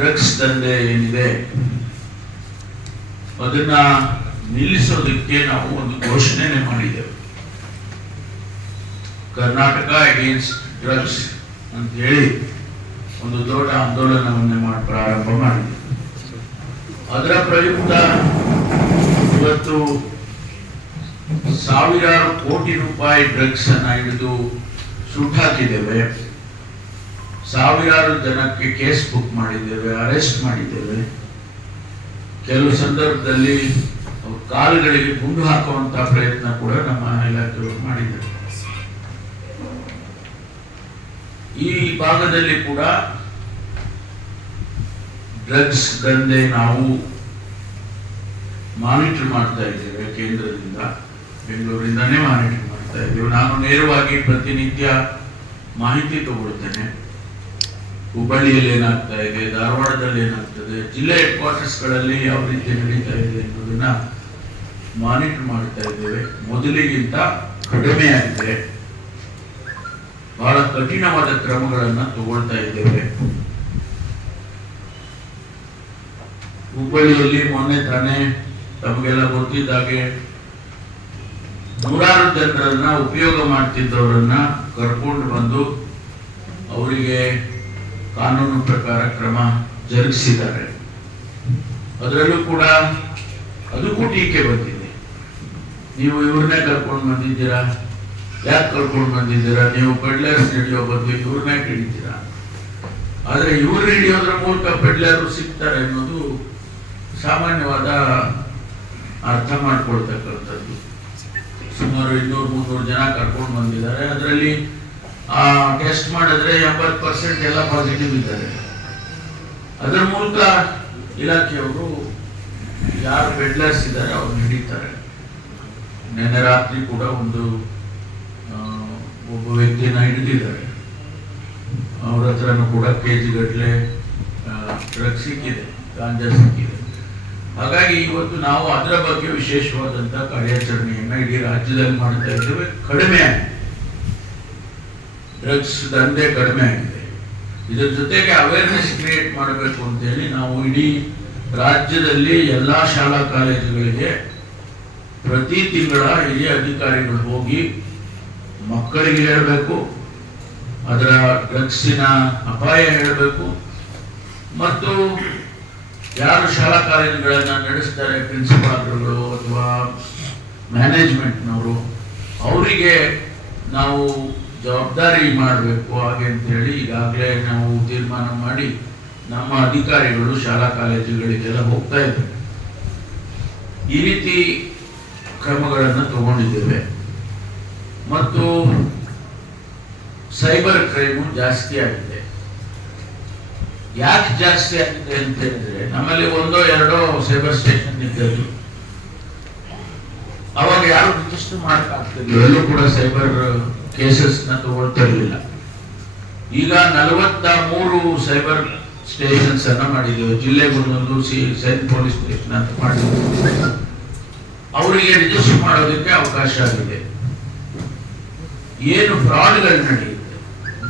Drugs ದಂಧೆ ಏನಿದೆ, ಅದನ್ನ ನಿಲ್ಲಿಸೋದಕ್ಕೆ ನಾವು ಒಂದು ಘೋಷಣೆನೆ ಮಾಡಿದ್ದೇವೆ. ಕರ್ನಾಟಕ ಅಗೇನ್ಸ್ಟ್ ಡ್ರಗ್ಸ್ ಅಂತ ಹೇಳಿ ಒಂದು ದೊಡ್ಡ ಆಂದೋಲನವನ್ನೇ ಮಾಡಿ ಪ್ರಾರಂಭ ಮಾಡಿದೆ ಅದರ ಪ್ರಯುಕ್ತ ಇವತ್ತು ಸಾವಿರಾರು ಕೋಟಿ ರೂಪಾಯಿ ಡ್ರಗ್ಸ್ ಅನ್ನ ಹಿಡಿದು ಸುಟ್ಟಾಕಿದ್ದೇವೆ. ಸಾವಿರಾರು ಜನಕ್ಕೆ ಕೇಸ್ ಬುಕ್ ಮಾಡಿದ್ದೇವೆ, ಅರೆಸ್ಟ್ ಮಾಡಿದ್ದೇವೆ. ಕೆಲವು ಸಂದರ್ಭದಲ್ಲಿ ಕಾಲುಗಳಿಗೆ ಗುಂಡು ಹಾಕುವಂತ ಪ್ರಯತ್ನ ಕೂಡ ನಮ್ಮ ಇಲಾಖೆಯವರು ಮಾಡಿದ್ದಾರೆ. ಈ ಭಾಗದಲ್ಲಿ ಕೂಡ ಡ್ರಗ್ಸ್ ದಂಧೆ ನಾವು ಮಾನಿಟರ್ ಮಾಡ್ತಾ ಇದ್ದೇವೆ ಕೇಂದ್ರದಿಂದ, ಬೆಂಗಳೂರಿಂದಾನೇ ಮಾನಿಟರ್ ಮಾಡ್ತಾ ಇದ್ದೇವೆ. ನಾನು ನೇರವಾಗಿ ಪ್ರತಿನಿತ್ಯ ಮಾಹಿತಿ ತಗೊಳ್ತೇನೆ. ಹುಬ್ಬಳ್ಳಿಯಲ್ಲಿ ಏನಾಗ್ತಾ ಇದೆ, ಧಾರವಾಡದಲ್ಲಿ ಏನಾಗ್ತದೆ, ಜಿಲ್ಲೆ ಹೆಡ್ ಕ್ವಾರ್ಟರ್ಸ್ಗಳಲ್ಲಿ ಯಾವ ರೀತಿ ನಡೀತಾ ಇದೆ ಅನ್ನೋದನ್ನ ಮಾನಿಟರ್ ಮಾಡ್ತಾ ಇದ್ದೇವೆ. ಮೊದಲಿಗಿಂತ ಕಡಿಮೆ ಆಗಿದೆ. ಬಹಳ ಕಠಿಣವಾದ ಕ್ರಮಗಳನ್ನು ತಗೊಳ್ತಾ ಇದ್ದೇವೆ. ಹುಬ್ಬಳ್ಳಿಯಲ್ಲಿ ಮೊನ್ನೆ ತಾನೇ ತಮಗೆಲ್ಲ ಗೊತ್ತಿದ್ದಾಗೆ ನೂರಾರು ಜನರನ್ನ ಉಪಯೋಗ ಮಾಡ್ತಿದ್ದವರನ್ನ ಕರ್ಕೊಂಡು ಬಂದು ಅವರಿಗೆ ಕಾನೂನು ಪ್ರಕಾರ ಕ್ರಮ ಜರುಗಿಸಿದ್ದಾರೆ. ಅದರಲ್ಲೂ ಕೂಡ ಅದಕ್ಕೂ ಟೀಕೆ ಬಂದಿದೆ. ನೀವು ಇವ್ರನ್ನೇ ಕರ್ಕೊಂಡು ಬಂದಿದ್ದೀರಾ? ಯಾಕೆ ಕರ್ಕೊಂಡು ಬಂದಿದ್ದೀರಾ? ನೀವು ಪೆಡ್ಲರ್ಸ್ ಹಿಡಿಯೋ ಬದಲು ಇವ್ರನ್ನೇ ಹಿಡಿತೀರಾ ಆದರೆ ಇವ್ರು ಹಿಡಿಯೋದ್ರ ಮೂಲಕ ಪೆಡ್ಲರು ಸಿಗ್ತಾರೆ ಅನ್ನೋದು ಸಾಮಾನ್ಯವಾದ ಅರ್ಥ ಮಾಡ್ಕೊಳ್ತಕ್ಕಂಥದ್ದು. ಸುಮಾರು ಇನ್ನೂರು, ಮುನ್ನೂರು ಜನ ಕರ್ಕೊಂಡು ಬಂದಿದ್ದಾರೆ. ಅದರಲ್ಲಿ ಟೆಸ್ಟ್ ಮಾಡಿದ್ರೆ ಎಂಬತ್ತು ಪರ್ಸೆಂಟ್ ಎಲ್ಲ ಪಾಸಿಟಿವ್ ಇದ್ದಾರೆ. ಅದರ ಮೂಲಕ ಇಲಾಖೆಯವರು ಯಾರು ಬೆಡ್ಲರ್ಸ್ ಇದ್ದಾರೆ ಅವ್ರು ಹಿಡಿತಾರೆ ನಿನ್ನೆ ರಾತ್ರಿ ಕೂಡ ಒಂದು ಆ, ಒಬ್ಬ ವ್ಯಕ್ತಿಯನ್ನ ಹಿಡಿದಿದ್ದಾರೆ. ಅವ್ರ ಹತ್ರನೂ ಕೂಡ ಕೆ ಜಿ ಗಟ್ಟಲೆ ಡ್ರಗ್ ಸಿಕ್ಕಿದೆ ಗಾಂಜಾ ಸಿಕ್ಕಿದೆ. ಹಾಗಾಗಿ ಇವತ್ತು ನಾವು ಅದರ ಬಗ್ಗೆ ವಿಶೇಷವಾದಂತಹ ಕಾರ್ಯಾಚರಣೆಯನ್ನ ಇಡೀ ರಾಜ್ಯದಲ್ಲಿ ಮಾಡ್ತಾ ಇದ್ದೇವೆ. ಕಡಿಮೆ ಆಗಿದೆ. ಡ್ರಗ್ಸ್ ದಂಧೆ ಕಡಿಮೆ ಆಗಿದೆ. ಇದರ ಜೊತೆಗೆ ಅವೇರ್ನೆಸ್ ಕ್ರಿಯೇಟ್ ಮಾಡಬೇಕು ಅಂತೇಳಿ ನಾವು ಇಡೀ ರಾಜ್ಯದಲ್ಲಿ ಎಲ್ಲ ಶಾಲಾ ಕಾಲೇಜುಗಳಿಗೆ ಪ್ರತಿ ತಿಂಗಳ ಹಿರಿಯ ಅಧಿಕಾರಿಗಳು ಹೋಗಿ ಮಕ್ಕಳಿಗೆ ಹೇಳಬೇಕು, ಅದರ ಡ್ರಗ್ಸಿನ ಅಪಾಯ ಹೇಳಬೇಕು, ಮತ್ತು ಯಾರು ಶಾಲಾ ಕಾಲೇಜುಗಳನ್ನು ನಡೆಸ್ತಾರೆ ಪ್ರಿನ್ಸಿಪಾಲ್ಗಳು ಅಥವಾ ಮ್ಯಾನೇಜ್ಮೆಂಟ್ನವರು ಅವರಿಗೆ ನಾವು ಜವಾಬ್ದಾರಿ ಮಾಡಬೇಕು ಹಾಗೆ ಅಂತೇಳಿ ಈಗಾಗಲೇ ನಾವು ತೀರ್ಮಾನ ಮಾಡಿ ನಮ್ಮ ಅಧಿಕಾರಿಗಳು ಶಾಲಾ ಕಾಲೇಜುಗಳಿಗೆಲ್ಲ ಹೋಗ್ತಾ ಇದ್ದಾರೆ. ಈ ರೀತಿ ಕ್ರಮಗಳನ್ನು ತಗೊಂಡಿದ್ದೇವೆ. ಮತ್ತು ಸೈಬರ್ ಕ್ರೈಮು ಜಾಸ್ತಿ ಆಗಿದೆ. ಯಾಕೆ ಜಾಸ್ತಿ ಆಗಿದೆ ಅಂತ ಹೇಳಿದ್ರೆ, ನಮ್ಮಲ್ಲಿ ಒಂದೋ ಎರಡೋ ಸೈಬರ್ ಸ್ಟೇಷನ್ ಇದ್ದದ್ದು. ಅವಾಗ ಯಾರು ರಿಜಿಸ್ಟರ್ ಮಾಡಕ್ಕಾಗ್ತಿಲ್ಲ ಎಲ್ಲೂ ಕೂಡ ಸೈಬರ್ ಕೇಸಸ್ನ ತಗೊಳ್ತಾ ಈಗ ನಲವತ್ತ ಮೂರು ಸೈಬರ್ ಸ್ಟೇಷನ್ಸ್ ಅನ್ನ ಮಾಡಿದ್ದೇವೆ. ಜಿಲ್ಲೆಗೊಂದೊಂದು ಸಿ, ಸೈನ್ ಪೊಲೀಸ್ ಸ್ಟೇಷನ್ ಅಂತ ಮಾಡಿದ್ದೇವೆ. ಅವರಿಗೆ ರಿಜಿಸ್ಟರ್ ಮಾಡೋದಕ್ಕೆ ಅವಕಾಶ ಆಗಿದೆ. ಏನು ಫ್ರಾಡ್ಗಳು ನಡೆಯುತ್ತೆ?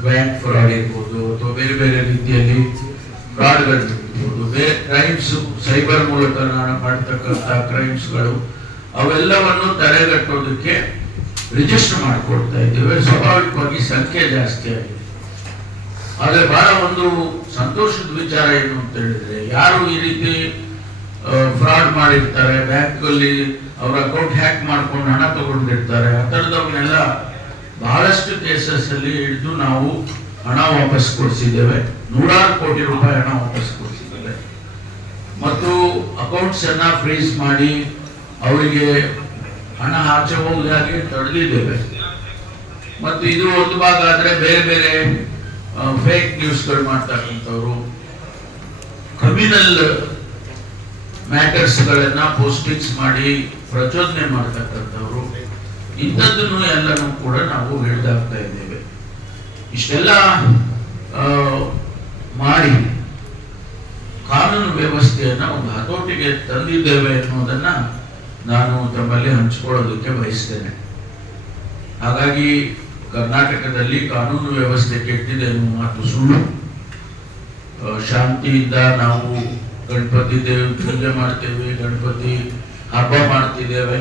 ಬ್ಯಾಂಕ್ ಫ್ರಾಡ್ ಇರ್ಬೋದು ಅಥವಾ ಬೇರೆ ಬೇರೆ ರೀತಿಯಲ್ಲಿ ಫ್ರಾಡ್ಗಳು ಇರ್ಬೋದು ಬೇರೆ ಕ್ರೈಮ್ಸ್ ಸೈಬರ್ ಮೂಲಕ ಮಾಡ್ತಕ್ಕಂಥ ಕ್ರೈಮ್ಸ್ಗಳು ಅವೆಲ್ಲವನ್ನು ತಡೆಗಟ್ಟೋದಕ್ಕೆ ರಿಜಿಸ್ಟರ್ ಮಾಡಿಕೊಡ್ತಾ ಇದ್ದೇವೆ. ಸ್ವಾಭಾವಿಕವಾಗಿ ಸಂಖ್ಯೆ ಜಾಸ್ತಿ ಆಗಿದೆ. ಆದರೆ ಬಹಳ ಒಂದು ಸಂತೋಷದ ವಿಚಾರ ಏನು ಅಂತ ಹೇಳಿದ್ರೆ, ಯಾರು ಈ ರೀತಿ ಫ್ರಾಡ್ ಮಾಡಿರ್ತಾರೆ ಬ್ಯಾಂಕ್ ಅಲ್ಲಿ ಅವರ ಅಕೌಂಟ್ ಹ್ಯಾಕ್ ಮಾಡ್ಕೊಂಡು ಹಣ ತಗೊಂಡಿರ್ತಾರೆ, ಆ ಥರದವ್ರನ್ನೆಲ್ಲ ಬಹಳಷ್ಟು ಕೇಸಸ್ ಅಲ್ಲಿ ಹಿಡಿದು ನಾವು ಹಣ ವಾಪಸ್ ಕೊಡಿಸಿದ್ದೇವೆ. ನೂರಾರು ಕೋಟಿ ರೂಪಾಯಿ ಹಣ ವಾಪಸ್ ಕೊಡಿಸಿದ್ದೇವೆ. ಮತ್ತು ಅಕೌಂಟ್ಸ್ ಅನ್ನ ಫ್ರೀಸ್ ಮಾಡಿ, ಅವರಿಗೆ ಹಣ ಆಚೆ ಹೋಗದಾಗೆ ತಡೆದಿದ್ದೇವೆ ಮತ್ತು ಇದು ಒಂದು ಭಾಗ ಆದ್ರೆ ಬೇರೆ ಬೇರೆ ಫೇಕ್ ನ್ಯೂಸ್ಗಳು ಮಾಡ್ತಕ್ಕಂಥವ್ರು ಕ್ರಿಮಿನಲ್ ಮ್ಯಾಟರ್ಸ್ಗಳನ್ನ ಪೋಸ್ಟಿಂಗ್ಸ್ ಮಾಡಿ ಪ್ರಚೋದನೆ ಮಾಡ್ತಕ್ಕಂಥವ್ರು, ಇಂಥದ್ದನ್ನು ಎಲ್ಲನೂ ಕೂಡ ನಾವು ಹಿಡಿದಾಗ್ತಾ ಇದ್ದೇವೆ. ಇಷ್ಟೆಲ್ಲ ಮಾಡಿ ಕಾನೂನು ವ್ಯವಸ್ಥೆಯನ್ನ ಒಂದು ಹತೋಟಿಗೆ ತಂದಿದ್ದೇವೆ ಅನ್ನೋದನ್ನ ನಾನು ತಮ್ಮಲ್ಲಿ ಹಂಚಿಕೊಳ್ಳೋದಕ್ಕೆ ಬಯಸ್ತೇನೆ. ಹಾಗಾಗಿ ಕರ್ನಾಟಕದಲ್ಲಿ ಕಾನೂನು ವ್ಯವಸ್ಥೆ ಕೆಟ್ಟಿದೆ ಎನ್ನುವ ಮಾತು ಸುಳ್ಳು. ಶಾಂತಿಯಿಂದ ನಾವು ಗಣಪತಿ ದೇವ್ ಪೂಜೆ ಮಾಡ್ತೇವೆ, ಗಣಪತಿ ಹಬ್ಬ ಮಾಡ್ತಿದ್ದೇವೆ.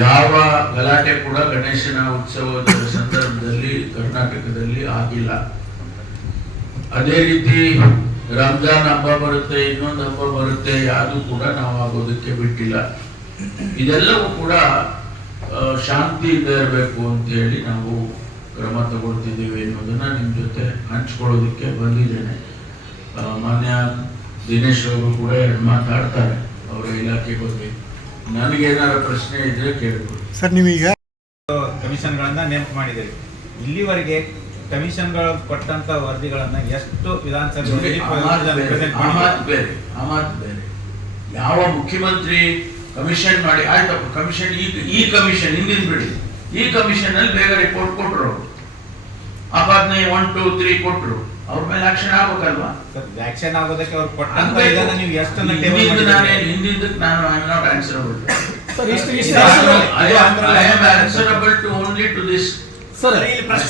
ಯಾವ ಗಲಾಟೆ ಕೂಡ ಗಣೇಶನ ಉತ್ಸವದ ಸಂದರ್ಭದಲ್ಲಿ ಕರ್ನಾಟಕದಲ್ಲಿ ಆಗಿಲ್ಲ. ಅದೇ ರೀತಿ ರಂಜಾನ್ ಹಬ್ಬ ಬರುತ್ತೆ, ಇನ್ನೊಂದು ಹಬ್ಬ ಬರುತ್ತೆ ಯಾರು ಕೂಡ ನಾವು ಆಗೋದಕ್ಕೆ ಬಿಟ್ಟಿಲ್ಲ. ಇದೆಲ್ಲವೂ ಕೂಡ ಶಾಂತಿ ಶಾಂತಿಯಿಂದ ಇರಬೇಕು ಅಂತ ಹೇಳಿ ನಾವು ಕ್ರಮ ತಗೊಳ್ತಿದ್ದೀವಿ ಅನ್ನೋದನ್ನ ನಿಮ್ಮ ಜೊತೆ ಹಂಚ್ಕೊಳ್ಳೋದಕ್ಕೆ ಬಂದಿದ್ದೇನೆ. ಮಾನ್ಯ ದಿನೇಶ್ ಅವರು ಕೂಡ ಎರಡು ಮಾತಾಡ್ತಾರೆ ಅವರ ಇಲಾಖೆ ಬಗ್ಗೆ. ನನಗೇನಾರ ಪ್ರಶ್ನೆ ಇದ್ರೆ ಕೇಳ್ಬೋದು ಸರ್ ನೀವೀಗ ಕಮಿಷನ್ಗಳನ್ನ ನೇಮಕ ಮಾಡಿದ್ದೀರಿ. ಇಲ್ಲಿವರೆಗೆ ಕಮಿಷನ್ಗಳು ಕೊಟ್ಟಂತ ವರದಿಗಳನ್ನ ಎಷ್ಟು ವಿಧಾನಸಭೆ ಆ ಮಾತು ಬೇರೆ, ಆ ಮಾತು ಮಾಡಿದ್ದಾರೆ? ಬೇರೆ ಆ ಮಾತು ಬೇರೆ. ಯಾವ ಮುಖ್ಯಮಂತ್ರಿ ಕಮಿಷನ್ ಮಾಡಿ ಆಯ್ತಪ್ಪ ಕಮಿಷನ್ ಈ ಈ ಕಮಿಷನ್ ಹಿಂದಿನ ಬಿಡಿ. ಈ ಕಮಿಷನ್ ಅಲ್ಲಿ ಬೇಗ ರಿಪೋರ್ಟ್ ಕೊಟ್ರು. ಅವ್ರು. ಆಪಾದನೆ ಒನ್ ಟೂ ತ್ರೀ ಕೊಟ್ರು. ಅವ್ರ ಮೇಲೆ ಆಕ್ಷನ್ ಆಗ್ಬೇಕಲ್ವಾ? ವ್ಯಾಕ್ಸಿನ್ ಆಗೋದಕ್ಕೆ ಅವ್ರು ಕೊಟ್ಟ ನೀವು ಎಷ್ಟನ್ನ ಟೇಬಲ್ ಹಿಂದಿಂದು ನಾನೇ ನಾನು I not answerable answerable to only to this sir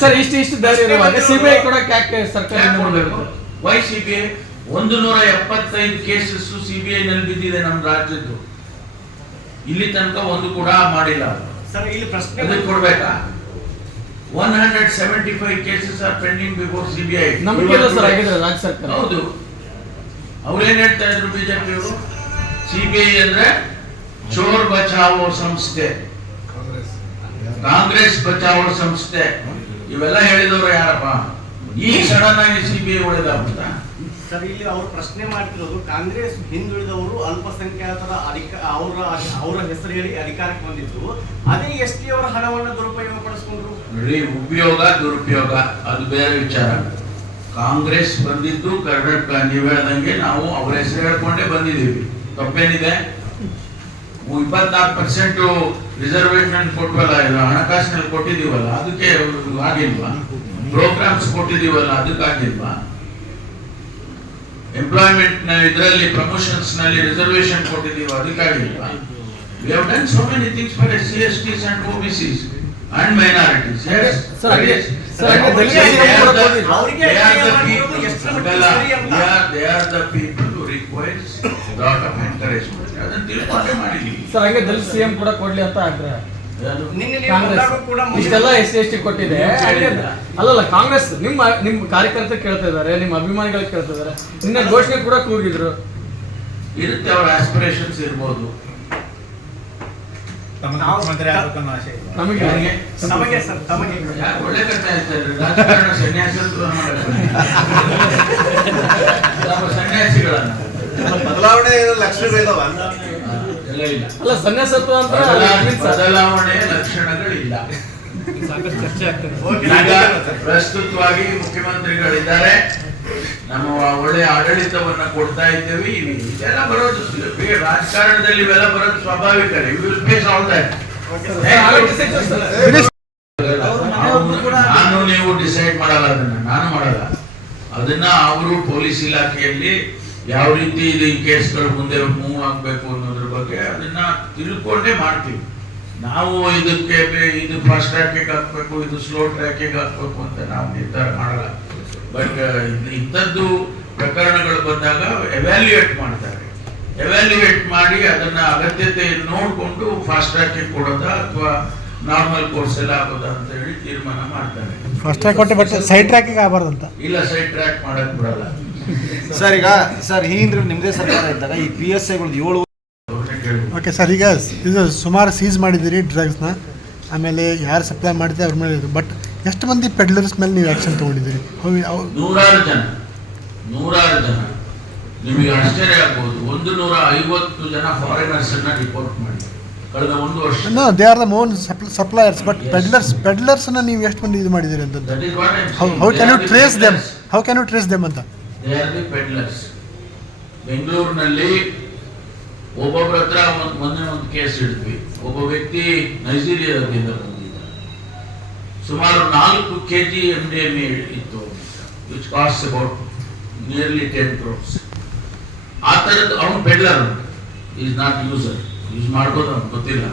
sir ಇಷ್ಟು ಇಷ್ಟು ಧೈರ್ಯ ಇರುವಾಗ ಸಿಬಿಐ ಕೂಡ ಯಾಕೆ ಸರ್ಕಾರ ಕೊಡ್ಬೇಕು. ವೈ ಸಿಬಿಐ ಒಂದು ನೂರ ಎಪ್ಪತ್ತೈದು ಕೇಸಸ್ ಸಿಬಿಐ ನಲ್ಲಿ ಬಿದ್ದಿದೆ ನಮ್ಮ ರಾಜ್ಯದ್ದು. ಇಲ್ಲಿ ತನಕ ಒಂದು ಕೂಡ ಮಾಡಿಲ್ಲ. ಸರ್ ಇಲ್ಲಿ ಪ್ರಶ್ನೆ ಅದಕ್ಕೆ ಕೊಡ್ಬೇಕಾ? One hundred seventy five cases are pending before CBI ಹೌದು. ಅವ್ರೇನ್ ಹೇಳ್ತಾ ಇದ್ರು ಬಿಜೆಪಿ ಅವರು ಸಿಬಿಐ ಅಂದ್ರೆ ಚೋರ್ ಬಚಾವೋ ಸಂಸ್ಥೆ. ಕಾಂಗ್ರೆಸ್. ಬಚಾವೋ ಸಂಸ್ಥೆ. ಇವೆಲ್ಲ ಹೇಳಿದವರು ಯಾರಪ್ಪ? ಈ ಸಡನ್ ಆಗಿ ಸಿಬಿಐ ಒಳ್ಳೇದಾಗ್ಬಿಡ್ತಾ ಸರ್, ಇಲ್ಲಿ ಅವರು ಪ್ರಶ್ನೆ ಮಾಡ್ತಿರೋದು ಕಾಂಗ್ರೆಸ್ ಹಿಂದುಳಿದವರು ಅಲ್ಪಸಂಖ್ಯಾತರ ಅಧಿಕಾರ ಅವರ ಅವರ ಹೆಸರು ಹೇಳಿ ಅಧಿಕಾರಕ್ಕೆ ಬಂದಿದ್ರು. ಅದೇ ಎಸ್ ಟಿ ಅವರ ಹಣವನ್ನು ದುರುಪಯೋಗ ಪಡಿಸ್ಕೊಂಡ್ರು ಉಪಯೋಗ, ದುರುಪಯೋಗ, ಅದು ಬೇರೆ ವಿಚಾರ. ಕಾಂಗ್ರೆಸ್ ಬಂದಿದ್ದು ಕರ್ನಾಟಕ, ನೀವು ಹೇಳ್ದಂಗೆ ನಾವು ಅವ್ರ ಹೆಸರು ಹೇಳ್ಕೊಂಡೇ ಬಂದಿದ್ದೀವಿ. ತಪ್ಪೇನಿದೆ? ಇಪ್ಪತ್ನಾಲ್ಕು ಪರ್ಸೆಂಟ್ ರಿಸರ್ವೇಶನ್ ಕೊಟ್ವಲ್ಲ ಇಲ್ಲ ಹಣಕಾಸಿನಲ್ಲಿ ಕೊಟ್ಟಿದ್ದೀವಲ್ಲ, ಅದಕ್ಕೆ ಆಗಿಲ್ವಾ ಪ್ರೋಗ್ರಾಮ್ಸ್ ಕೊಟ್ಟಿದೀವಲ್ಲ ಅದಕ್ಕಾಗಿಲ್ವಾ? ಎಂಪ್ಲಾಯ್ಮೆಂಟ್ನ ಇದರಲ್ಲಿ ಪ್ರಮೋಷನ್ಸ್ನಲ್ಲಿ ರಿಸರ್ವೇಶನ್ ಕೊಟ್ಟಿದೀವ they are the people- ಮಾಡಿರೋದು ಎಷ್ಟು ಮಟ್ಟಿಗೆ ಅದಲ್ಲ, ಸರಿ ಅಂತ. they are- they are the people who requires lot of encouragement. ಅದನ್ನ ತಿಳ್ಕೊಂಡೇ ಮಾಡಿದೀವಿ ಸರ್ ಹಂಗೆ ದಲಿತ ಸಿಎಂ ಕೂಡ ಕೊಡ್ಲಿ ಅಂತ ಆಗ್ರಹ ಇಷ್ಟೆಲ್ಲ ಎಸ್ ಎಸ್ ಟಿ ಕೊಟ್ಟಿದೆ. ಅಲ್ಲಲ್ಲ ಕಾಂಗ್ರೆಸ್ ನಿಮ್ಮ ನಿಮ್ಮ ಕಾರ್ಯಕರ್ತರು ಕೇಳ್ತಾ ಇದ್ದಾರೆ ನಿಮ್ಮ ಅಭಿಮಾನಿಗಳು ಕೇಳ್ತಾ ಇದ್ದಾರೆ. ನಿನ್ನ ಘೋಷಣೆ ಕೂಡ ಕೂಗಿದ್ರು. ಇರುತ್ತೆ ಅವ್ರ ಆಸ್ಪಿರೇಷನ್ಸ್ ಇರ್ಬೋದು. ಬದಲಾವಣೆ ಲಕ್ಷಣಗಳಿದಾವ ಅಲ್ಲ ಸನ್ಯಾಸತ್ವ ಅಂತ. ಬದಲಾವಣೆ ಲಕ್ಷಣಗಳಿಲ್ಲ. ಓಕೆ, ಈಗ ಪ್ರಸ್ತುತವಾಗಿ ಮುಖ್ಯಮಂತ್ರಿಗಳಿದ್ದಾರೆ. ನಮ್ಮ ಒಳ್ಳೆ ಆಡಳಿತವನ್ನ ಕೊಡ್ತಾ ಇದ್ದೇವೆ. ಇದೆಲ್ಲ ಬರೋದು ರಾಜಕಾರಣದಲ್ಲಿ ಇವೆಲ್ಲ ಬರೋದು ಸ್ವಾಭಾವಿಕ ನಾನು ನೀವು ಡಿಸೈಡ್ ಮಾಡಲ್ಲ ಅದನ್ನ. ನಾನು ಮಾಡಲ್ಲ. ಅದನ್ನ ಅವರು ಪೊಲೀಸ್ ಇಲಾಖೆಯಲ್ಲಿ ಯಾವ ರೀತಿ ಇದು ಈ ಕೇಸ್ಗಳು ಮುಂದೆ ಮೂವ್ ಆಗ್ಬೇಕು ಅನ್ನೋದ್ರ ಬಗ್ಗೆ ಅದನ್ನ ತಿಳ್ಕೊಂಡೇ ಮಾಡ್ತೀವಿ. ನಾವು ಇದಕ್ಕೆ ಇದು ಫಾಸ್ಟ್ ಟ್ರ್ಯಾಕಿಗೆ ಹಾಕ್ಬೇಕು ಇದು ಸ್ಲೋ ಟ್ರ್ಯಾಕಿಗೆ ಹಾಕ್ಬೇಕು ಅಂತ ನಾವು ನಿರ್ಧಾರ ಮಾಡಲ್ಲ ಬಟ್ ಇಂಥದ್ದು ಪ್ರಕರಣಗಳು ಬಂದಾಗ ಎವ್ಯಾಲ್ಯೂಯೇಟ್ ಮಾಡ್ತಾರೆ. ಎವ್ಯಾಲ್ಯೂಯೇಟ್ ಮಾಡಿ ಅದನ್ನ ಅಗತ್ಯತೆ ನೋಡಿಕೊಂಡು ಫಾಸ್ಟ್ ಟ್ರ್ಯಾಕಿಗೆ ಕೊಡೋದ ಅಥವಾ ನಾರ್ಮಲ್ ಕೋರ್ಸ್ ಎಲ್ಲ ಆಗೋದ ಅಂತ ಹೇಳಿ ತೀರ್ಮಾನ ಮಾಡ್ತಾರೆ. ಫಸ್ಟ್ ಟ್ರ್ಯಾಕ್ ಕೊಟ್ಟೆ ಬಟ್ ಸೈಡ್ ಟ್ರ್ಯಾಕಿಗೆ ಅಂತ ಇಲ್ಲ ಸೈಡ್ ಟ್ರ್ಯಾಕ್ ಮಾಡಕ್ ಬಿಡಲ್ಲ. ಸರ್ ಈಗ ಸರ್ ಈ ನಿಮ್ಮದೇ ಸರ್ಕಾರ ಇದ್ದಾಗ ಈ ಪಿ ಎಸ್ ಐಗಳು ಏಳು ಓಕೆ ಸರ್ ಈಗ ಇದು ಸುಮಾರು ಸೀಸ್ ಮಾಡಿದ್ದೀರಿ ಡ್ರಗ್ಸ್ನ ಆಮೇಲೆ ಯಾರು ಸಪ್ಲೈ ಮಾಡಿದ್ರೆ ಅವ್ರ ಮೇಲೆ ಇದು. ಬಟ್ ಎಷ್ಟು ಮಂದಿ ಪೆಡ್ಲರ್ಸ್ ಮೇಲೆ ನೀವು ಆ್ಯಕ್ಷನ್ ತೊಗೊಂಡಿದ್ದೀರಿ? ನೂರಾರು ಜನ. ನೂರಾರು ಜನ. ನಿಮಗೆ ಆಶ್ಚರ್ಯ ಆಗ್ಬೋದು ಒಂದು ನೂರ ಐವತ್ತು ಜನ ಫಾರಿನರ್ಸ್ ಅನ್ನ ರಿಪೋರ್ಟ್ ಮಾಡಿ ಕಳೆದ ಒಂದು ವರ್ಷ. No they are the main suppliers but peddlers ಪೆಡ್ಲರ್ಸ್ನ ನೀವು ಎಷ್ಟು ಮಂದಿ ಇದು ಮಾಡಿದ್ದೀರಿ what how can you trace them how can you trace them ಅಂತ? ದೇ ಆರ್ ದಿ ಪೆಡ್ಲರ್ಸ್ ಬೆಂಗಳೂರಿನಲ್ಲಿ ಒಬ್ಬೊಬ್ಬರ ಹತ್ರ ಮೊನ್ನೆ ಒಂದು ಕೇಸ್ ಹಿಡಿದ್ವಿ. ಒಬ್ಬ ವ್ಯಕ್ತಿ ನೈಜೀರಿಯಾದಿಂದ ಬಂದಿದ್ದ ಸುಮಾರು ನಾಲ್ಕು K G M D M ಇತ್ತು. Which cost about nearly ten crores ಆ ಥರದ್ದು ಅವನು peddler is not user use ಮಾಡ್ಬೋದು ಅವ್ನು ಗೊತ್ತಿಲ್ಲ.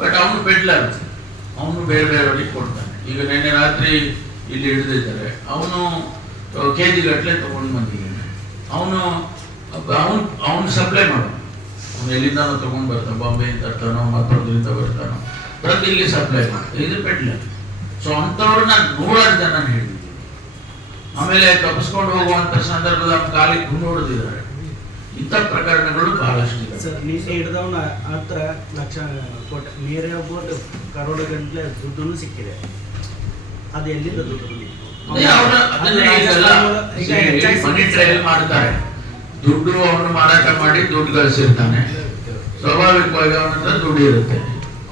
ಬಟ್ ಅವನು ಪೆಡ್ಲರ್ ಅವನು ಬೇರೆ ಬೇರೆಯವರಿಗೆ ಕೊಡ್ತಾನೆ. ಈಗ ನಿನ್ನೆ ರಾತ್ರಿ ಇಲ್ಲಿ ಹಿಡಿದಿದ್ದಾರೆ. ಅವನು ಕೆ ಜಿ ಗಟ್ಟಲೆ ತಗೊಂಡು ಬಂದಿದ್ದಾನೆ. ಅವನು ಅವನು ಅವನು ಸಪ್ಲೈ ಮಾಡು ಅವನು ಎಲ್ಲಿಂದಾನೋ ತೊಗೊಂಡು ಬರ್ತಾನೆ ಬಾಂಬೆಯಿಂದ ತರ್ತಾನೋ ಮತ್ತೊಂದರಿಂದ ಬರ್ತಾನೋ. ಪ್ರತಿ ಇಲ್ಲಿ ಸಪ್ಲೈ ಮಾಡ್ತಾನೆ. ಇದು ಪೆಟ್ಲೆ. ಸೊ ಅಂಥವ್ರನ್ನ ನೂರಾರು ನಾನು ಹೇಳಿದ್ದೀನಿ ಆಮೇಲೆ ತಪ್ಪಿಸ್ಕೊಂಡು ಹೋಗುವಂತ ಸಂದರ್ಭದ ಕಾಲಿ ಕಾಲಿಗೆ ಗುಂಡು ಹೊಡೆದಿದ್ದಾರೆ ಇಂಥ ಪ್ರಕರಣಗಳು ಬಹಳಷ್ಟು ಸರ್ ನಿನ್ನೆ ಹಿಡಿದವನ ಹತ್ರ ಲಕ್ಷ ಕೋಟಿ ನೇರ ಬೋಟ್ ಕರೋಡ ಗಂಟ್ಲೆ ದುಡ್ಡು ಸಿಕ್ಕಿದೆ. ಅದು ಎಲ್ಲಿಂದ ದುಡ್ಡು ಮಾಡ್ತಾರೆ. ದುಡ್ಡು ಅವನು ಮಾರಾಟ ಮಾಡಿ ದುಡ್ಡು ಗಳಿಸಿರ್ತಾನೆ ಸ್ವಾಭಾವಿಕವಾಗಿ ಅವನಂತ ದುಡ್ಡು ಇರುತ್ತೆ.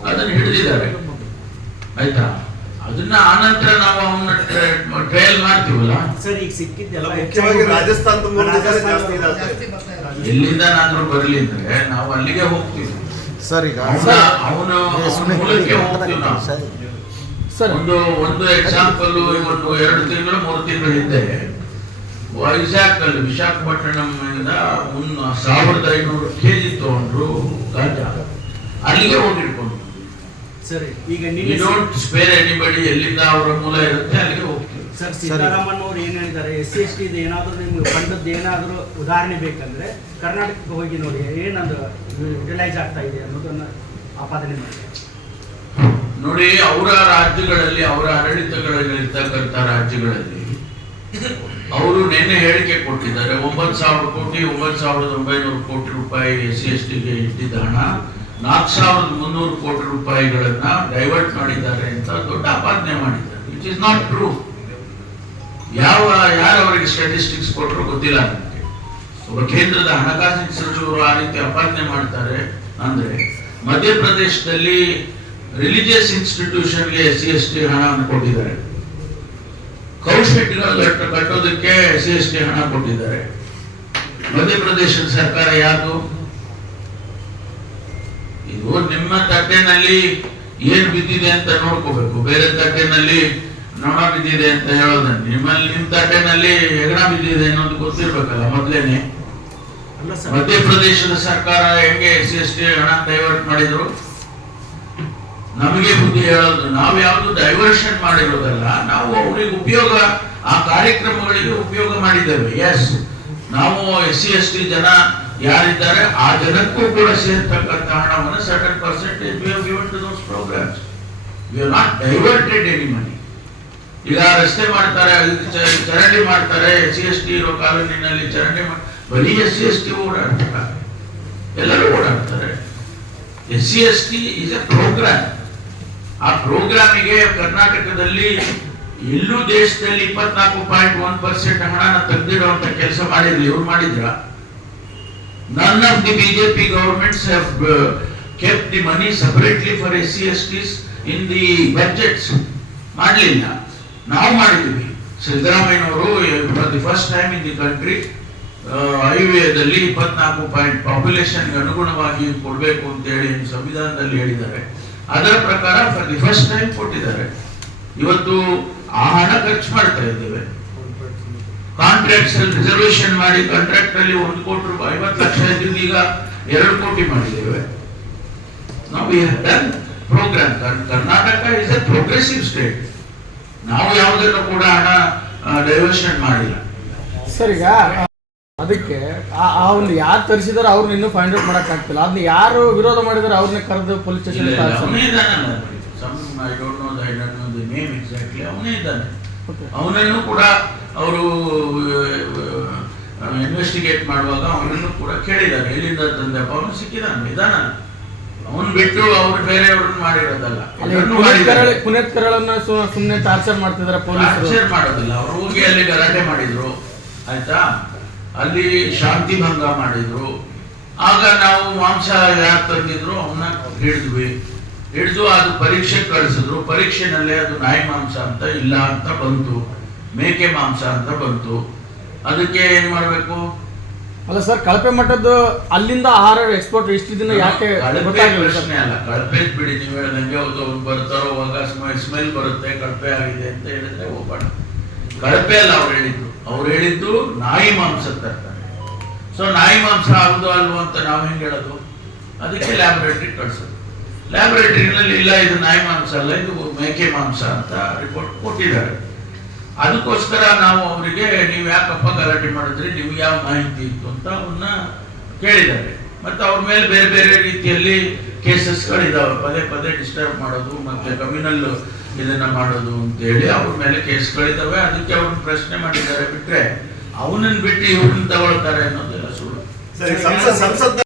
ಅದನ್ನ ಹಿಡಿದಿದ್ದಾರೆ. ಆಯ್ತಾ? ಅದನ್ನ ಆನಂತರ ನಾವು ಅವನ ಟ್ರಯಲ್ ಮಾಡ್ತೀವಲ್ಲ? ಸರ್ ಈಗ ಸಿಕ್ಕಿದ್ದೆಲ್ಲ ಮುಖ್ಯವಾಗಿ ರಾಜಸ್ಥಾನದ ಮೂಲಕನೇ ಜಾಸ್ತಿ ರಾಜಸ್ಥಾನ ಎಲ್ಲಿಂದನಾದ್ರೂ ಬರಲಿ ಅಂದ್ರೆ ನಾವು ಅಲ್ಲಿಗೆ ಹೋಗ್ತೀವಿ. ಸರ್ ಈಗ ಅವನು ಮೂಲಕ್ಕೆ ಹೋಗ್ತೀವಿ ನಾವು. ಒಂದು ಒಂದು ಎಕ್ಸಾಂಪಲ್ ಒಂದು ಎರಡು ತಿಂಗಳು ಮೂರು ತಿಂಗಳು ಹಿಂದೆ ವೈಜಾಗ್ ಅಲ್ಲಿ ವಿಶಾಖಪಟ್ಟಣಂನಿಂದ ಮುನ್ನ ಸಾವಿರದ ಐನೂರು ಕೆಜಿ ತಗೊಂಡ್ರು ಗಾಂಜಾ. ಅಲ್ಲಿಗೆ ಹೋಗಿಟ್ಕೊಂಡು ಸರಿ ಈಗ ನೀವು ಡೋಂಟ್ ಸ್ಪೇರ್ ಎನಿಬಡಿ ಎಲ್ಲಿಂದ ಅವರ ಮೂಲ ಇರುತ್ತೆ ಅಲ್ಲಿಗೆ ಹೋಗ್ತೀವಿ. ಸರ್ ಸೀತಾರಾಮನ್ ಅವರು ಏನು ಹೇಳಿದ್ದಾರೆ? ಎಸ್ ಸಿ ಎಸ್ ಟಿ ಏನಾದ್ರು ನಿಮ್ಗೆ ಫಂಡದ್ದು ಏನಾದರೂ ಉದಾಹರಣೆ ಬೇಕಂದ್ರೆ ಕರ್ನಾಟಕಕ್ಕೆ ಹೋಗಿ ನೋಡಿ ಏನದು ಯುಟಿಲೈಸ್ ಆಗ್ತಾ ಇದೆ ಅನ್ನೋದನ್ನ ಆಪಾದನೆ ಮಾಡಿ. ನೋಡಿ ಅವರ ರಾಜ್ಯಗಳಲ್ಲಿ ಅವರ ಆಡಳಿತಗಳಲ್ಲಿರ್ತಕ್ಕಂಥ ರಾಜ್ಯಗಳಲ್ಲಿ ಅವರು ನಿನ್ನೆ ಹೇಳಿಕೆ ಕೊಟ್ಟಿದ್ದಾರೆ, ಒಂಬತ್ತು ಸಾವಿರ ಕೋಟಿ, ಒಂಬತ್ತು ಸಾವಿರದ ಒಂಬೈನೂರು ಕೋಟಿ ರೂಪಾಯಿ ಎಸ್ ಸಿ ಎಸ್ ಟಿಗೆ ಇಟ್ಟಿದ್ದ ಹಣ, ನಾಲ್ಕು ಸಾವಿರದ ಮುನ್ನೂರು ಕೋಟಿ ರೂಪಾಯಿಗಳನ್ನ ಡೈವರ್ಟ್ ಮಾಡಿದ್ದಾರೆ ಅಂತ ದೊಡ್ಡ ಆಪಾದನೆ ಮಾಡಿದ್ದಾರೆ. ವಿಚ್ ಇಸ್ ನಾಟ್ ಟ್ರೂ ಯಾವ ಯಾರು ಅವರಿಗೆ ಸ್ಟ್ಯಾಟಿಸ್ಟಿಕ್ಸ್ ಕೊಟ್ಟರು ಗೊತ್ತಿಲ್ಲ ನನಗೆ ಒಬ್ಬ ಕೇಂದ್ರದ ಹಣಕಾಸಿನ ಸಚಿವರು ಆ ರೀತಿ ಅಪಾದನೆ ಮಾಡ್ತಾರೆ ಅಂದ್ರೆ ಮಧ್ಯಪ್ರದೇಶದಲ್ಲಿ ರಿಲಿಜಿಯಸ್ ಇನ್ಸ್ಟಿಟ್ಯೂಷನ್ಗೆ ಎಸ್ ಸಿ ಎಸ್ ಟಿ ಹಣವನ್ನು ಕೊಟ್ಟಿದ್ದಾರೆ. ಕಟ್ಟ- ಕಟ್ಟೋದಕ್ಕೆ ಎಸ್ ಎಸ್ ಟಿ ಹಣ ಕೊಟ್ಟಿದ್ದಾರೆ. ಮಧ್ಯಪ್ರದೇಶದ ಸರ್ಕಾರ ಯಾರು ಇದು ನಿಮ್ಮ ತಟ್ಟೆನಲ್ಲಿ ಏನ್ ಬಿದ್ದಿದೆ ಅಂತ ನೋಡ್ಕೋಬೇಕು. ಬೇರೆ ತಟ್ಟೆನಲ್ಲಿ ನೊಣ ಬಿದ್ದಿದೆ ಅಂತ ಹೇಳೋದನ್ನ ನಿಮ್ಮಲ್ಲಿ ನಿಮ್ ತಟ್ಟೆನಲ್ಲಿ ಹೆಗಣ ಬಿದ್ದಿದೆ ಅನ್ನೋದು ಗೊತ್ತಿರ್ಬೇಕಲ್ಲ ಮೊದ್ಲೇನೆ. ಮಧ್ಯಪ್ರದೇಶದ ಸರ್ಕಾರ ಹೆಂಗೆ ಎಸ್ ಸಿ ಎಸ್ ಟಿ ಹಣ ಡೈವರ್ಟ್ ಮಾಡಿದ್ರು? ನಮಗೆ ಬುದ್ಧಿ ಹೇಳೋದು, ನಾವು ಯಾವುದು ಡೈವರ್ಷನ್ ಮಾಡಿರೋದಲ್ಲ, ನಾವು ಅವ್ರಿಗೆ ಉಪಯೋಗ, ಆ ಕಾರ್ಯಕ್ರಮಗಳಿಗೆ ಉಪಯೋಗ ಮಾಡಿದ್ದೇವೆ. ಎಸ್ ನಾವು ಎಸ್ ಸಿ ಎಸ್ ಟಿ ಜನ ಯಾರಿದ್ದಾರೆ, ಆ ಜನಕ್ಕೂ ಕೂಡ ಸೇರ್ತಕ್ಕಂಥ ಹಣವನ್ನು certain percentage we have given to those programmes we have not diverted any money ಈಗ ರಸ್ತೆ ಮಾಡ್ತಾರೆ ಚರಂಡಿ ಮಾಡ್ತಾರೆ ಎಸ್ ಸಿ ಎಸ್ ಟಿ ಇರೋ ಕಾಲೋನಿನಲ್ಲಿ ಚರಂಡಿ ಮಾಡಿ ಬರೀ ಎಸ್ ಸಿ ಎಸ್ ಟಿ ಓಡಾಡ್ತಾರೆ. ಎಲ್ಲರೂ ಓಡಾಡ್ತಾರೆ. S C S T is a programme ಆ ಪ್ರೋಗ್ರಾಮಿಗೆ ಕರ್ನಾಟಕದಲ್ಲಿ ಎಲ್ಲೂ ದೇಶದಲ್ಲಿ ಇಪ್ಪತ್ನಾಲ್ಕು ಪಾಯಿಂಟ್ ಒನ್ ಪರ್ಸೆಂಟ್ ಹಣನ ತೆಗೆದಿರುವಂತ ಕೆಲಸ ಮಾಡಿದ್ರು ಇವ್ರು ಮಾಡಿದ್ರ? None of the BJP governments have kept the money separately for S C S Ts in the budgets ಮಾಡಲಿಲ್ಲ. ನಾವು ಮಾಡಿದ್ವಿ. ಸಿದ್ದರಾಮಯ್ಯನವರು the first time in the country ಹೈವೇದಲ್ಲಿ ಇಪ್ಪತ್ನಾಲ್ಕು ಪಾಯಿಂಟ್ ಪಾಪ್ಯುಲೇಷನ್ಗೆ ಅನುಗುಣವಾಗಿ ಕೊಡಬೇಕು ಅಂತ ಹೇಳಿ ಸಂವಿಧಾನದಲ್ಲಿ ಹೇಳಿದ್ದಾರೆ. ಅದರ ಪ್ರಕಾರ ಫಾರ್ ದಿ ಫಸ್ಟ್ ಟೈಮ್ ಕೊಟ್ಟಿದ್ದಾರೆ. ಇವತ್ತು ಆ ಹಣ ಖರ್ಚು ಮಾಡ್ತಾ ಇದ್ದೇವೆ. ಕಾಂಟ್ರಾಕ್ಟ್ಸ್ ಅಲ್ಲಿ ರಿಸರ್ವೇಶನ್ ಮಾಡಿ ಕಾಂಟ್ರಾಕ್ಟ್ ಅಲ್ಲಿ ಒಂದು ಕೋಟಿ ರೂಪಾಯಿ, ಐವತ್ತು ಲಕ್ಷ ಇದ್ದಿದ್ದು ಈಗ ಎರಡು ಕೋಟಿ ಮಾಡಿದ್ದೇವೆ. ನಾವು done programme Karnataka is a progressive state ನಾವು ಯಾವುದನ್ನು ಕೂಡ ಹಣ ಡೈವರ್ಷನ್ ಮಾಡಿಲ್ಲ. ಸರ್ ಅದಕ್ಕೆ ಆ- ಒಂದು ಯಾರು ತರಿಸಿದಾರೆ ಅವ್ರನ್ನ ಇನ್ನೂ ಫೈಂಡ್ ಔಟ್ ಮಾಡಕ್ ಆಗ್ತಿಲ್ಲ. ಅದನ್ನ ಯಾರು ವಿರೋಧ ಮಾಡಿದಾರೆ ಅವ್ರನ್ನ ಕರೆದು ಪೊಲೀಸ್ ಸ್ಟೇಷನ್ ಅವನೇ ಇದ್ದಾನೆ some I don't know I don't know the name exactly ಅವನೇ ಇದ್ದಾನೆ. ಅವನನ್ನು ಕೂಡ ಅವರು ಇನ್ವೆಸ್ಟಿಗೇಟ್ ಮಾಡುವಾಗ ಅವನನ್ನು ಕೂಡ ಕೇಳಿದ್ದಾರೆ. ಎಲ್ಲಿಂದ ತಂದೆ ಅವನು ಸಿಕ್ಕಿದಾನೆ ಇದಾನ ಅವನ್ ಬಿಟ್ಟು ಅವ್ರು ಬೇರೆಯವ್ರನ್ನ ಮಾಡಿರೋದಲ್ಲ. ಪುನೇತ್ ಕರಳನ್ನ ಸು- ಸುಮ್ನೆ ಟಾರ್ಚರ್ ಮಾಡ್ತಿದಾರೆ ಪೊಲೀಸರು. ಟಾರ್ಚರ್ ಮಾಡೋದಿಲ್ಲ. ಅವ್ರು ಹೋಗಿ ಅಲ್ಲಿ ಗಲಾಟೆ ಮಾಡಿದ್ರು. ಆಯ್ತಾ? ಅಲ್ಲಿ ಶಾಂತಿ ಭಂಗ ಮಾಡಿದ್ರು. ಆಗ ನಾವು ಮಾಂಸ ಯಾರು ತಂದಿದ್ರು? ಅವನ್ನ ಹಿಡಿದ್ವಿ. ಹಿಡಿದು ಅದು ಪರೀಕ್ಷೆಗೆ ಕಳಿಸಿದ್ರು. ಪರೀಕ್ಷೆನಲ್ಲೇ ಅದು ನಾಯಿ ಮಾಂಸ ಅಂತ ಇಲ್ಲ ಅಂತ ಬಂತು. ಮೇಕೆ ಮಾಂಸ ಅಂತ ಬಂತು. ಅದಕ್ಕೆ ಏನ್ ಮಾಡ್ಬೇಕು? ಅಲ್ಲ ಸರ್ ಕಳಪೆ ಮಟ್ಟದ್ದು ಅಲ್ಲಿಂದ ಆಹಾರ ಎಕ್ಸ್ಪೋರ್ಟ್ ಇಷ್ಟು ದಿನ ಯಾಕೆ? ಪ್ರಶ್ನೆ ಅಲ್ಲ. ಕಳಪೆ ಬಿಡಿ ನೀವು ಹೇಳ್ದಂಗೆ ಹೌದು ಅವ್ರು ಬರ್ತಾರೋ ಹೋಗ ಸ್ಮೆಲ್ ಬರುತ್ತೆ ಕಳಪೆ ಆಗಿದೆ ಅಂತ ಹೇಳಿದ್ರೆ ಹೋಗೋಣ. ಕಳಪೆ ಅಲ್ಲ ಅವ್ರು ಹೇಳಿದ್ದು. ಅವ್ರು ಹೇಳಿದ್ದು ನಾಯಿ ಮಾಂಸ ತರ್ತಾರೆ ಸೊ ನಾಯಿ ಮಾಂಸ ಹೌದು ಅಲ್ವೋ ಅಂತ ನಾವು ಹೆಂಗೆ ಹೇಳೋದು? ಅದಕ್ಕೆ ಲ್ಯಾಬೊರೇಟರಿ ಕಳ್ಸೋದು. ಲ್ಯಾಬೊರೇಟರಿನಲ್ಲಿ ಇಲ್ಲ, ಇದು ನಾಯಿ ಮಾಂಸ ಅಲ್ಲ, ಇದು ಮೇಕೆ ಮಾಂಸ ಅಂತ ರಿಪೋರ್ಟ್ ಕೊಟ್ಟಿದ್ದಾರೆ. ಅದಕ್ಕೋಸ್ಕರ ನಾವು ಅವರಿಗೆ, ನೀವು ಯಾಕಪ್ಪ ಗಲಾಟೆ ಮಾಡಿದ್ರಿ? ನಿಮ್ಗೆ ಯಾವ ಮಾಹಿತಿ ಇತ್ತು? ಅಂತ ಅವನ್ನ ಕೇಳಿದ್ದಾರೆ. ಮತ್ತೆ ಅವ್ರ ಮೇಲೆ ಬೇರೆ ಬೇರೆ ರೀತಿಯಲ್ಲಿ ಕೇಸಸ್ಗಳಿದ್ದಾವೆ ಪದೇ ಪದೇ ಡಿಸ್ಟರ್ಬ್ ಮಾಡೋದು, ಮತ್ತೆ ಕಮ್ಯುನಲ್ ಇದನ್ನ ಮಾಡೋದು ಅಂತ ಹೇಳಿ ಅವ್ರ ಮೇಲೆ ಕೇಸ್ಗಳಿದಾವೆ ಅದಕ್ಕೆ ಅವ್ರನ್ನ ಪ್ರಶ್ನೆ ಮಾಡಿದ್ದಾರೆ. ಬಿಟ್ರೆ ಅವನನ್ನ ಬಿಟ್ಟು ಇವ್ರನ್ನ ತಗೊಳ್ತಾರೆ ಅನ್ನೋದೆಲ್ಲ ಸುಳ್ಳು. ಸರಿ